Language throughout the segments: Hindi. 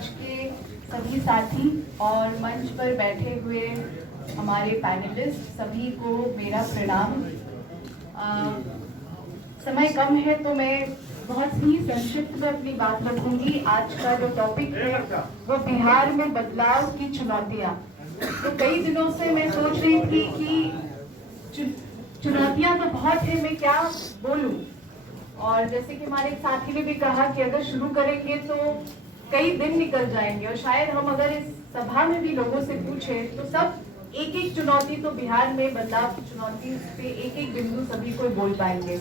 समाज के सभी साथी और मंच पर बैठे हुए हमारे पैनलिस्ट सभी को मेरा प्रणाम। समय कम है तो मैं बहुत ही संक्षिप्त में अपनी बात रखूंगी। आज का जो टॉपिक है वो बिहार में बदलाव की चुनौतियां। तो कई दिनों से मैं सोच रही थी कि चुनौतियां तो बहुत है, मैं क्या बोलूं। और जैसे कि हमारे एक साथी ने भी कहा कि अगर शुरू करेंगे तो कई दिन निकल जाएंगे, और शायद हम अगर इस सभा में भी लोगों से पूछें तो सब एक एक चुनौती, तो बिहार में बदलाव की चुनौती पे एक एक बिंदु सभी कोई बोल पाएंगे।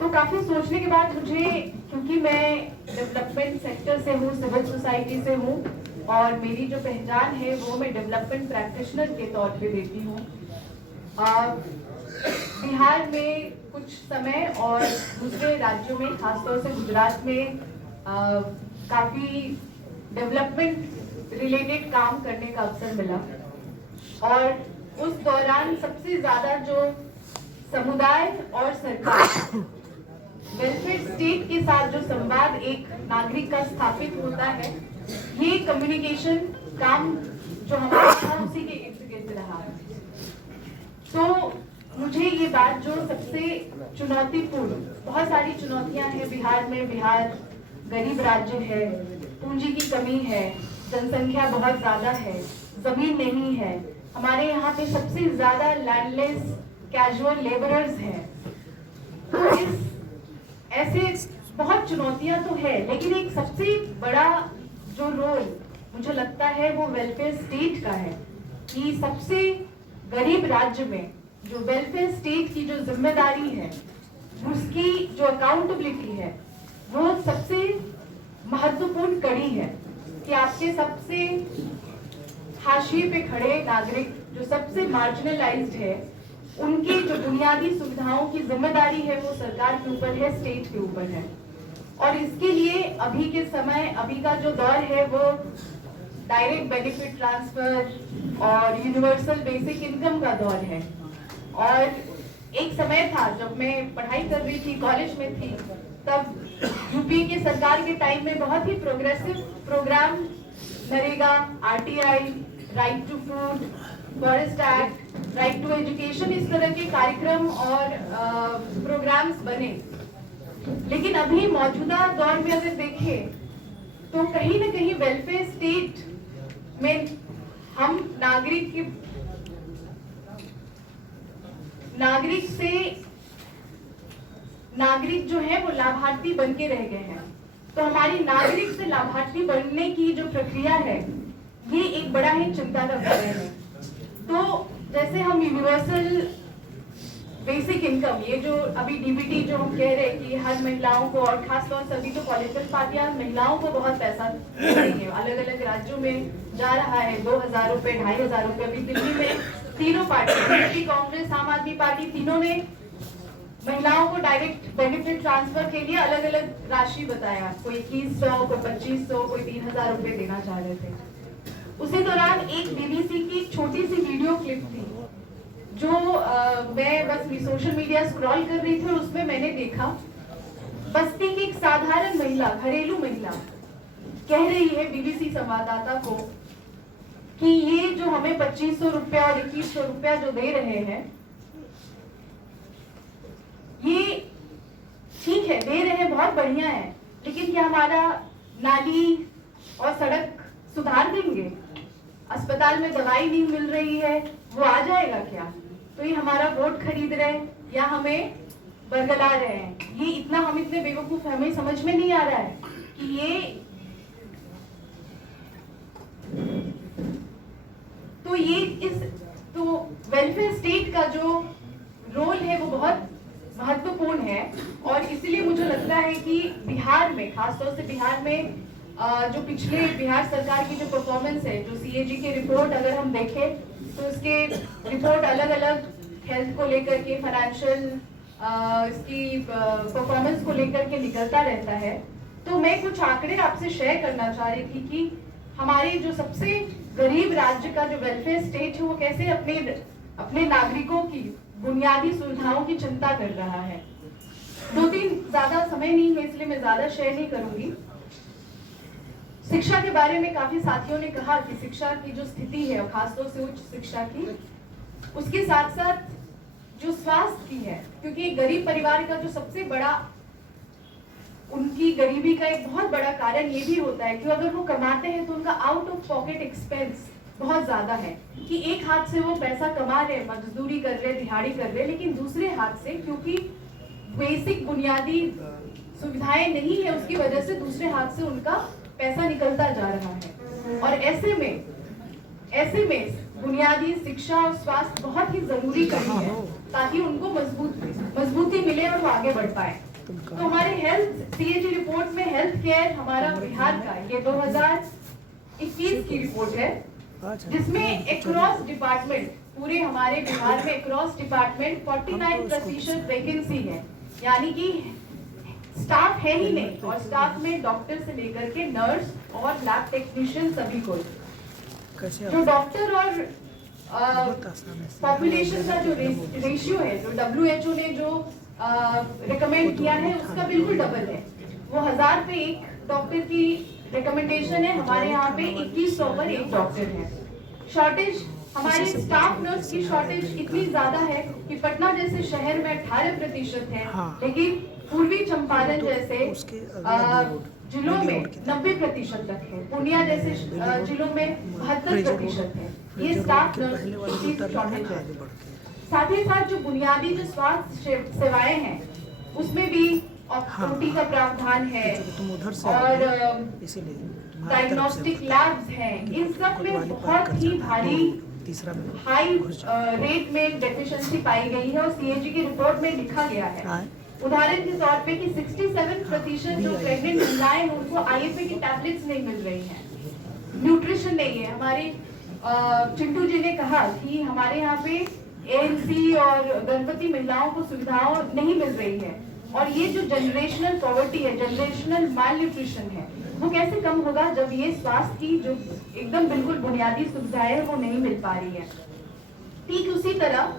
तो काफी सोचने के बाद मुझे, क्योंकि मैं डेवलपमेंट सेक्टर से हूँ, सिविल सोसाइटी से हूँ, और मेरी जो पहचान है वो मैं डेवलपमेंट प्रैक्टिशनर के तौर पे देती हूँ। बिहार में कुछ समय और दूसरे राज्यों में, खासतौर से गुजरात में काफी डेवलपमेंट रिलेटेड काम करने का अवसर मिला। और उस दौरान सबसे ज्यादा जो समुदाय और सरकार, वेलफेयर स्टेट के साथ जो संवाद एक नागरिक का स्थापित होता है, ये कम्युनिकेशन काम जो हमारा था उसी के इर्द गिर्द रहा। तो मुझे ये बात जो सबसे चुनौतीपूर्ण, बहुत सारी चुनौतियां हैं बिहार में। बिहार गरीब राज्य है, पूंजी की कमी है, जनसंख्या बहुत ज्यादा है, जमीन नहीं है, हमारे यहाँ पे सबसे ज्यादा लैंडलेस कैजुअल लेबरर्स हैं। तो इस ऐसे बहुत चुनौतियां तो है, लेकिन एक सबसे बड़ा जो रोल मुझे लगता है वो वेलफेयर स्टेट का है कि सबसे गरीब राज्य में जो वेलफेयर स्टेट की जो जिम्मेदारी है, उसकी जो अकाउंटेबिलिटी है, वो सबसे महत्वपूर्ण कड़ी है कि आपके सबसे हाशिए पे खड़े नागरिक, जो सबसे मार्जिनलाइज्ड है, उनकी जो बुनियादी सुविधाओं की जिम्मेदारी है वो सरकार के ऊपर है, स्टेट के ऊपर है। और इसके लिए अभी के समय, अभी का जो दौर है वो डायरेक्ट बेनिफिट ट्रांसफर और यूनिवर्सल बेसिक इनकम का दौर है। और एक समय था जब मैं पढ़ाई कर रही थी, कॉलेज में थी, तब यूपी के सरकार के टाइम में बहुत ही progressive program, NREGA, RTI, right to food, forest act, right to education, इस तरह के कार्यक्रम और प्रोग्राम्स बने। लेकिन अभी मौजूदा दौर में अगर देखें तो कहीं ना कहीं वेलफेयर स्टेट में हम नागरिक जो है वो लाभार्थी बन के रह गए हैं। तो हमारी नागरिक से लाभार्थी बनने की जो प्रक्रिया है, ये एक बड़ा ही चिंता का विषय है। तो जैसे हम यूनिवर्सल बेसिक इनकम, ये जो अभी डीबीटी जो हम कह रहे हैं कि हर महिलाओं को, और खासतौर से अभी तो पॉलिटिकल पार्टियां महिलाओं को बहुत पैसा दे रही है, अलग अलग राज्यों में जा रहा है, 2000 रुपए, 2500 रुपए। अभी दिल्ली में तीनों पार्टी, बीजेपी, कांग्रेस, आम आदमी पार्टी, तीनों ने महिलाओं को डायरेक्ट बेनिफिट ट्रांसफर के लिए अलग अलग राशि बताया। कोई 2100, कोई 2500, कोई 3000 रुपए देना चाह रहे थे। उसी दौरान एक बीबीसी की छोटी सी वीडियो क्लिप थी जो मैं बस सोशल मीडिया स्क्रॉल कर रही थी, और उसमें मैंने देखा बस्ती की एक साधारण महिला, घरेलू महिला कह रही है बीबीसी संवाददाता को कि ये जो हमें 2500 रुपया और 2100 रुपया जो दे रहे हैं, ये ठीक है, दे रहे हैं, बहुत बढ़िया है, लेकिन क्या हमारा नाली और सड़क सुधार देंगे? अस्पताल में दवाई नहीं मिल रही है, वो आ जाएगा क्या? तो ये हमारा वोट खरीद रहे हैं या हमें बरगला रहे हैं? ये इतना, हम इतने बेवकूफ, हमें समझ में नहीं आ रहा है कि ये तो वेलफेयर स्टेट का जो रोल है वो बहुत महत्वपूर्ण है। और इसीलिए मुझे लगता है कि बिहार में, खासतौर से बिहार में जो पिछले बिहार सरकार की जो परफॉर्मेंस है, जो सीएजी की रिपोर्ट अगर हम देखें तो उसके रिपोर्ट अलग अलग हेल्थ को लेकर के, फाइनेंशियल इसकी परफॉर्मेंस को लेकर के निकलता रहता है। तो मैं कुछ आंकड़े आपसे शेयर करना चाह रही थी कि हमारे जो सबसे गरीब राज्य का जो वेलफेयर स्टेट है वो कैसे अपने नागरिकों की बुनियादी सुविधाओं की चिंता कर रहा है। 2-3 ज्यादा समय नहीं है इसलिए मैं ज्यादा शेयर नहीं करूंगी। शिक्षा के बारे में काफी साथियों ने कहा कि शिक्षा की जो स्थिति है और खासतौर से उच्च शिक्षा की, उसके साथ साथ जो स्वास्थ्य की है, क्योंकि एक गरीब परिवार का जो सबसे बड़ा, उनकी गरीबी का एक बहुत बड़ा कारण ये भी होता है कि अगर वो कमाते हैं तो उनका आउट ऑफ पॉकेट एक्सपेंस बहुत ज्यादा है, कि एक हाथ से वो पैसा कमा रहे, मजदूरी कर रहे, दिहाड़ी कर रहे, लेकिन दूसरे हाथ से क्योंकि बेसिक बुनियादी सुविधाएं नहीं है, उसकी वजह से दूसरे हाथ से उनका पैसा निकलता जा रहा है। और ऐसे में बुनियादी शिक्षा और स्वास्थ्य बहुत ही जरूरी कड़ी है ताकि उनको मजबूती मिले और वो आगे बढ़ पाए। तो हमारे हेल्थ सीएजी रिपोर्ट में हेल्थ केयर हमारा बिहार का ये 2021 की रिपोर्ट है, जिसमें अक्रॉस डिपार्टमेंट, पूरे हमारे बिहार में अक्रॉस डिपार्टमेंट 49% वैकेंसी है, यानी कि स्टाफ है ही नहीं, और स्टाफ में डॉक्टर से लेकर के नर्स और लैब टेक्नीशियन सभी को। जो डॉक्टर और पॉपुलेशन का जो रेशियो है, जो WHO ने जो रिकमेंड किया है, उसका बिल्कुल डबल है। वो 1000 पे एक डॉक्टर की रिकमेंडेशन है, हमारे यहाँ पे 2100 पर एक डॉक्टर है। शॉर्टेज, हमारे स्टाफ नर्स की शॉर्टेज इतनी ज्यादा है कि पटना जैसे शहर में 18% है, लेकिन पूर्वी चंपारण जैसे जिलों में 90% तक है, पूर्णिया जैसे जिलों में 72% है। ये स्टाफ नर्स की शॉर्टेज है। साथ ही साथ जो बुनियादी जो स्वास्थ्य सेवाएं हैं, उसमें भी ओटी का प्रावधान है और डायग्नोस्टिक लैब्स हैं, इन सब में बहुत ही भारी हाई रेट में डेफिशिएंसी पाई गई है। और सीएजी की रिपोर्ट में लिखा गया है, उदाहरण के तौर पे कि 67% जो प्रेग्नेंट महिलाएं हैं उनको IFA की टैबलेट्स नहीं मिल रही हैं, न्यूट्रिशन नहीं है। हमारे चिंटू जी ने कहा कि हमारे यहाँ पे ANC और गर्भवती महिलाओं को सुविधाओं नहीं मिल रही है, और ये जो जनरेशनल पॉवर्टी है, जनरेशनल माल न्यूट्रिशन है, वो कैसे कम होगा जब ये स्वास्थ्य की जो एकदम बिल्कुल बुनियादी सुविधाएं है वो नहीं मिल पा रही है। ठीक उसी तरह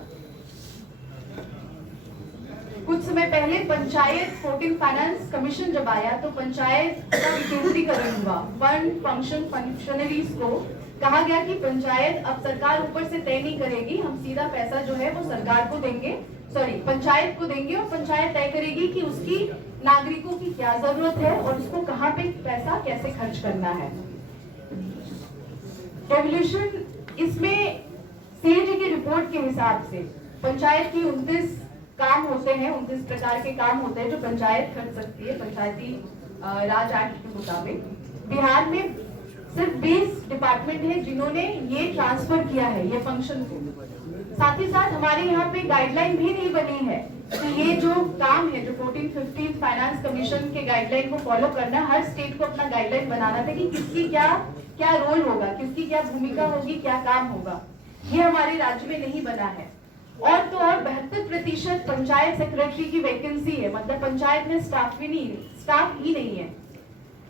कुछ समय पहले पंचायत 14 फाइनेंस कमीशन जब आया तो पंचायत का विकेंद्रीकरण हुआ। फंड फंक्शनरीज को कहा गया कि पंचायत अब सरकार ऊपर से तय नहीं करेगी, हम सीधा पैसा जो है वो सरकार को देंगे, पंचायत को देंगे, और पंचायत तय करेगी कि उसकी नागरिकों की क्या जरूरत है और उसको कहाँ पे पैसा कैसे खर्च करना है। रेवोल्यूशन, इसमें सीएजी की रिपोर्ट के हिसाब से पंचायत की 29 काम होते हैं, 29 प्रकार के काम होते हैं जो पंचायत कर सकती है पंचायती राज एक्ट के मुताबिक। बिहार में सिर्फ 20 डिपार्टमेंट है जिन्होंने ये ट्रांसफर किया है ये फंक्शन को। साथ ही साथ हमारे यहाँ पे गाइडलाइन भी नहीं बनी है कि ये जो काम है, जो 14-15 फाइनेंस कमीशन के गाइडलाइन को फॉलो करना, हर स्टेट को अपना गाइडलाइन बनाना था कि किसकी क्या रोल होगा, किसकी क्या भूमिका होगी, क्या काम होगा। ये हमारे राज्य में नहीं बना है। और तो और 72% पंचायत सेक्रेटरी की वैकेंसी है, मतलब पंचायत में स्टाफ ही नहीं है।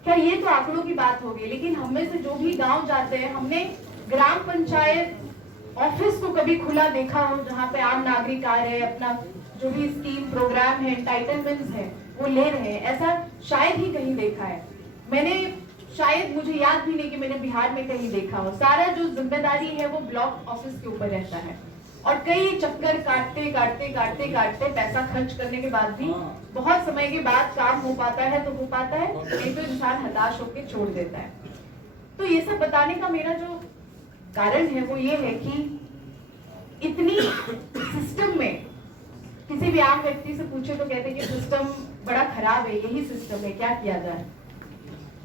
क्या ये तो आंकड़ों की बात होगी, लेकिन हम में से जो भी गांव जाते हैं, हमने ग्राम पंचायत ऑफिस को कभी खुला देखा हो जहां पे आम नागरिक आ रहे हैं, अपना जो भी स्कीम प्रोग्राम है, एंटाइटलमेंट्स है वो ले रहे हैं, ऐसा शायद ही कहीं देखा है। मुझे याद भी नहीं कि मैंने बिहार में कहीं देखा हो। सारा जो जिम्मेदारी है वो ब्लॉक ऑफिस के ऊपर रहता है, और कई चक्कर काटते पैसा खर्च करने के बाद भी बहुत समय के बाद काम हो पाता है तो हो पाता है, नहीं तो इंसान हताश होकर छोड़ देता है। तो ये सब बताने का मेरा जो कारण है वो ये है कि इतनी सिस्टम में, किसी भी आम व्यक्ति से पूछे तो कहते हैं कि सिस्टम बड़ा खराब है, यही सिस्टम है, क्या किया जाए।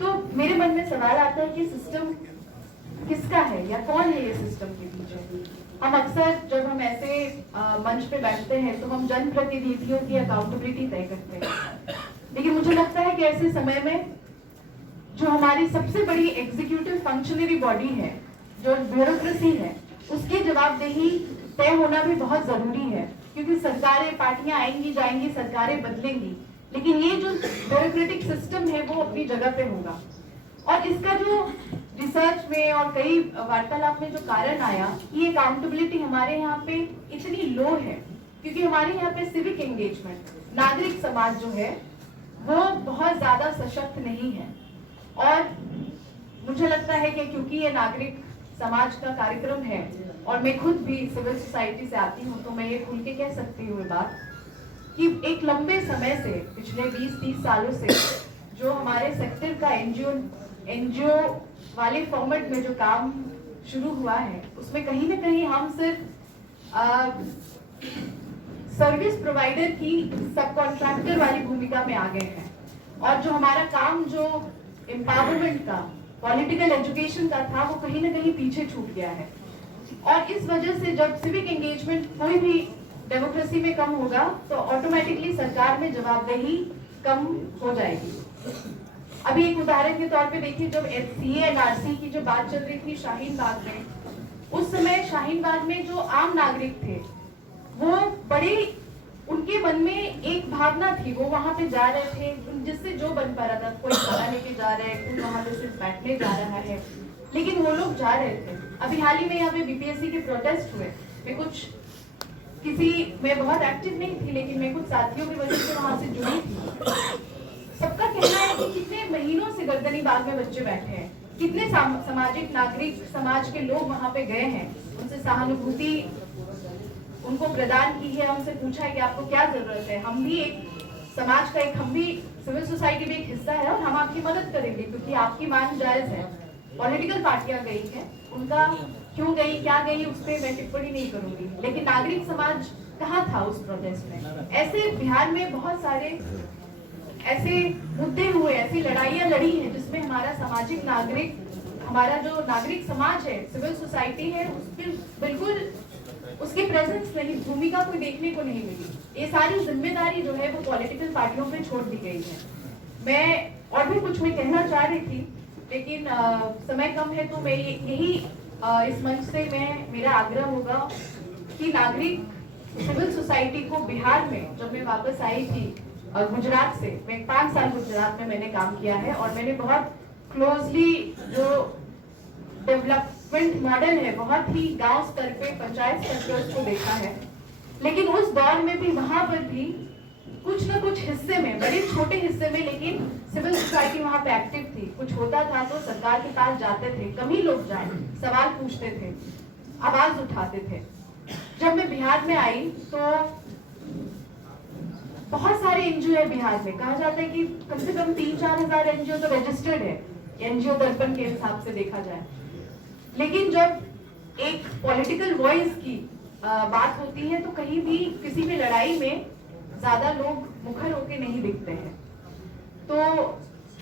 तो मेरे मन में सवाल आता है कि सिस्टम किसका है या कौन है ये सिस्टम के पीछे। हम अक्सर जब हम ऐसे मंच पे बैठते हैं तो हम जनप्रतिनिधियों की अकाउंटेबिलिटी तय करते हैं, लेकिन मुझे लगता है कि ऐसे समय में जो हमारी सबसे बड़ी एग्जीक्यूटिव फंक्शनरी बॉडी है, जो ब्यूरोक्रेसी है, उसकी जवाबदेही तय होना भी बहुत जरूरी है, क्योंकि सरकारें, पार्टियां आएंगी जाएंगी, सरकारें बदलेंगी, लेकिन ये जो ब्यूरोक्रेटिक सिस्टम है वो अपनी जगह पे होगा। और इसका जो रिसर्च में और कई वार्तालाप में जो कारण आया कि अकाउंटेबिलिटी हमारे यहाँ पे इतनी लो है, क्योंकि हमारे यहाँ पे सिविक एंगेजमेंट, नागरिक समाज जो है वो बहुत ज्यादा सशक्त नहीं है। और मुझे लगता है कि क्योंकि ये नागरिक समाज का कार्यक्रम है और मैं खुद भी सिविल सोसाइटी से आती हूँ, तो मैं ये खुल के कह सकती हूँ ये बात कि एक लंबे समय से, पिछले 20-30 सालों से जो हमारे सेक्टर का एनजीओ वाले फॉर्मेट में जो काम शुरू हुआ है, उसमें कहीं ना कहीं हम सिर्फ सर्विस प्रोवाइडर की सब कॉन्ट्रैक्टर वाली भूमिका में आ गए हैं और जो हमारा काम जो एम्पावरमेंट का, पॉलिटिकल एजुकेशन का था, वो कहीं ना कहीं पीछे छूट गया है। और इस वजह से जब सिविक एंगेजमेंट कोई भी डेमोक्रेसी में कम होगा तो ऑटोमेटिकली सरकार में जवाबदेही कम हो जाएगी। अभी एक उदाहरण के तौर पे देखिए, जब सीए एनआरसी की जो बात चल रही थी शाहीन बाग में, उस समय शाहीन बाग में जो आम नागरिक थे वो बड़े, उनके मन में एक भावना थी, वो वहां पे जा रहे थे, जिससे जो बन पा रहा था, कोई खाना लेके जा रहा है, कोई वहां पे सिर्फ बैठने जा रहा है, लेकिन वो लोग जा रहे थे। अभी हाल ही में यहाँ पे बीपीएससी के प्रोटेस्ट हुए, मैं बहुत एक्टिव नहीं थी, लेकिन मैं कुछ साथियों की वजह से वहां से जुड़ी थी। सबका कहना है कि कितने महीनों से गर्दनी बाग में बच्चे बैठे हैं, कितने सामाजिक नागरिक समाज के लोग वहां पे गए हैं, उनसे सहानुभूति उनको प्रदान की है, हमसे पूछा है कि आपको क्या जरूरत है, हम भी एक समाज का हम भी सिविल सोसाइटी में एक हिस्सा है और हम आपकी मदद करेंगे, क्योंकि आपकी मांग जायज है। पॉलिटिकल पार्टियां गई हैं, उनका क्यों गई, क्या गई, उस पर मैं टिप्पणी नहीं करूंगी, लेकिन नागरिक समाज कहाँ था उस प्रोटेस्ट में? ऐसे बिहार में बहुत सारे ऐसे मुद्दे हुए, ऐसी लड़ाइयां लड़ी हैं जिसमें हमारा सामाजिक नागरिक, हमारा जो नागरिक समाज है, सिविल सोसाइटी है, उस पर बिल्कुल उसकी प्रेजेंस नहीं, भूमिका कोई देखने को नहीं मिली। ये सारी जिम्मेदारी जो है वो पॉलिटिकल पार्टियों पे छोड़ दी गई है। मैं और भी कुछ मैं कहना चाह रही थी, लेकिन समय कम है, तो मैं यही इस मंच से मेरा आग्रह होगा कि नागरिक सिविल सोसाइटी को बिहार में, जब मैं वापस आई थी गुजरात से, मैं 5 साल गुजरात में मैंने काम किया है और मैंने बहुत क्लोजली जो डेवलपमेंट मॉडल है, बहुत ही गांव स्तर पे, पंचायत स्तर पे उसको देखा है। लेकिन उस दौर में भी, वहां पर भी कुछ न कुछ हिस्से में, बड़े छोटे हिस्से में, लेकिन सिविल सोसाइटी वहां पे एक्टिव थी। कुछ होता था तो सरकार के पास जाते थे, कम ही लोग जाए, सवाल पूछते थे, आवाज उठाते थे। जब मैं बिहार में आई तो बहुत सारे एनजीओ है बिहार में, कहा जाता है कि कम से कम 3-4 हजार एनजीओ तो रजिस्टर्ड है, एनजीओ दर्पण के हिसाब से देखा जाए। लेकिन जब एक पॉलिटिकल वॉइस की बात होती है तो कहीं भी किसी भी लड़ाई में ज्यादा लोग मुखर होके नहीं दिखते हैं। तो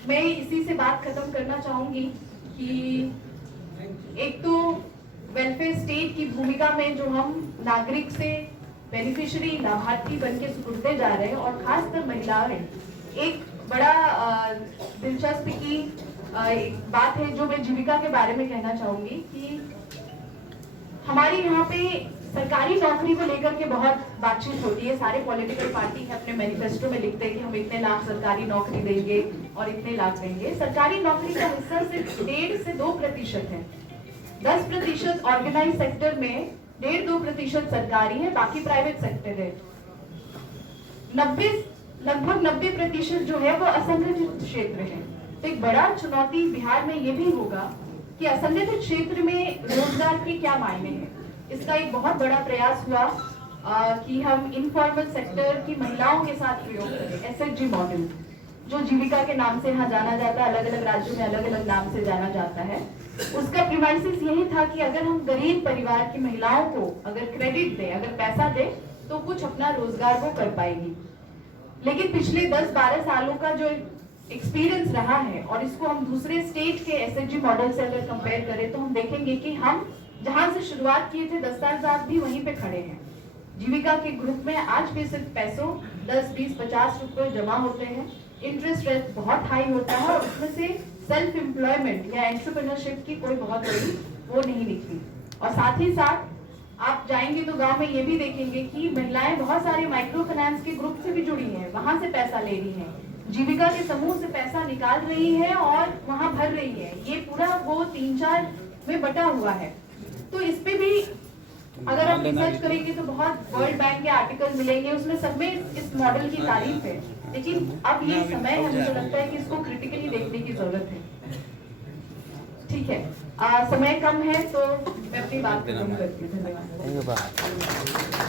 मैं इसी से बात खत्म करना चाहूंगी कि एक तो वेलफेयर स्टेट की भूमिका में जो हम नागरिक से बेनिफिशियरी, लाभार्थी बन के सुधरते जा रहे हैं, और खासकर महिलाएं, एक बड़ा दिलचस्प की एक बात है जो मैं जीविका के बारे में कहना चाहूंगी कि हमारी यहाँ पे सरकारी नौकरी को लेकर के बहुत बातचीत होती है। सारे पॉलिटिकल पार्टी अपने मैनिफेस्टो में लिखते हैं कि हम इतने लाख सरकारी नौकरी देंगे और इतने लाख देंगे। सरकारी नौकरी का हिस्सा सिर्फ 1.5 से 2% है। 10% ऑर्गेनाइज सेक्टर में, 1.5-2% सरकारी है, बाकी प्राइवेट सेक्टर है। लगभग 90% जो है वो असंगठित क्षेत्र है। तो एक बड़ा चुनौती बिहार में ये भी होगा कि असंगठित क्षेत्र में रोजगार के क्या मायने हैं। इसका एक बहुत बड़ा प्रयास हुआ कि हम इनफॉर्मल सेक्टर की महिलाओं के साथ प्रयोग करें। एसएचजी मॉडल, जो जीविका के नाम से यहाँ जाना जाता है, अलग अलग राज्यों में अलग अलग नाम से जाना जाता है, उसका प्रीमाइसिस यही था कि अगर हम गरीब परिवार की महिलाओं को अगर क्रेडिट दें, अगर पैसा दें, तो कुछ अपना रोजगार वो कर पाएगी। लेकिन पिछले 10-12 सालों का जो एक्सपीरियंस रहा है, और इसको हम दूसरे स्टेट के एसएचजी मॉडल से अगर कंपेयर करें, तो हम देखेंगे कि हम जहां से शुरुआत किए थे 10 साल बाद भी वहीं पे खड़े हैं। जीविका के ग्रुप में आज भी सिर्फ पैसों 10, 20, 50 रुपए जमा होते हैं। इंटरेस्ट रेट बहुत हाई होता है और उसमें से सेल्फ एम्प्लॉयमेंट या एंटरप्रेन्योरशिप की कोई बहुत बड़ी वो नहीं निकली। और साथ ही साथ आप जाएंगे तो गांव में ये भी देखेंगे कि महिलाएं बहुत सारे माइक्रो फाइनेंस के ग्रुप से भी जुड़ी हैं, वहां से पैसा ले रही हैं, जीविका के समूह से पैसा निकाल रही है और वहां भर रही है। ये पूरा वो 3-4 में बटा हुआ है। तो इस पे भी अगर आप रिसर्च करेंगे तो बहुत वर्ल्ड बैंक के आर्टिकल मिलेंगे, उसमें सब में इस मॉडल की तारीफ है। लेकिन अब ये समय है, मुझे लगता है कि इसको क्रिटिकली देखने की जरूरत है। ठीक है, समय कम है तो मैं अपनी बात खत्म करती हूँ। धन्यवाद।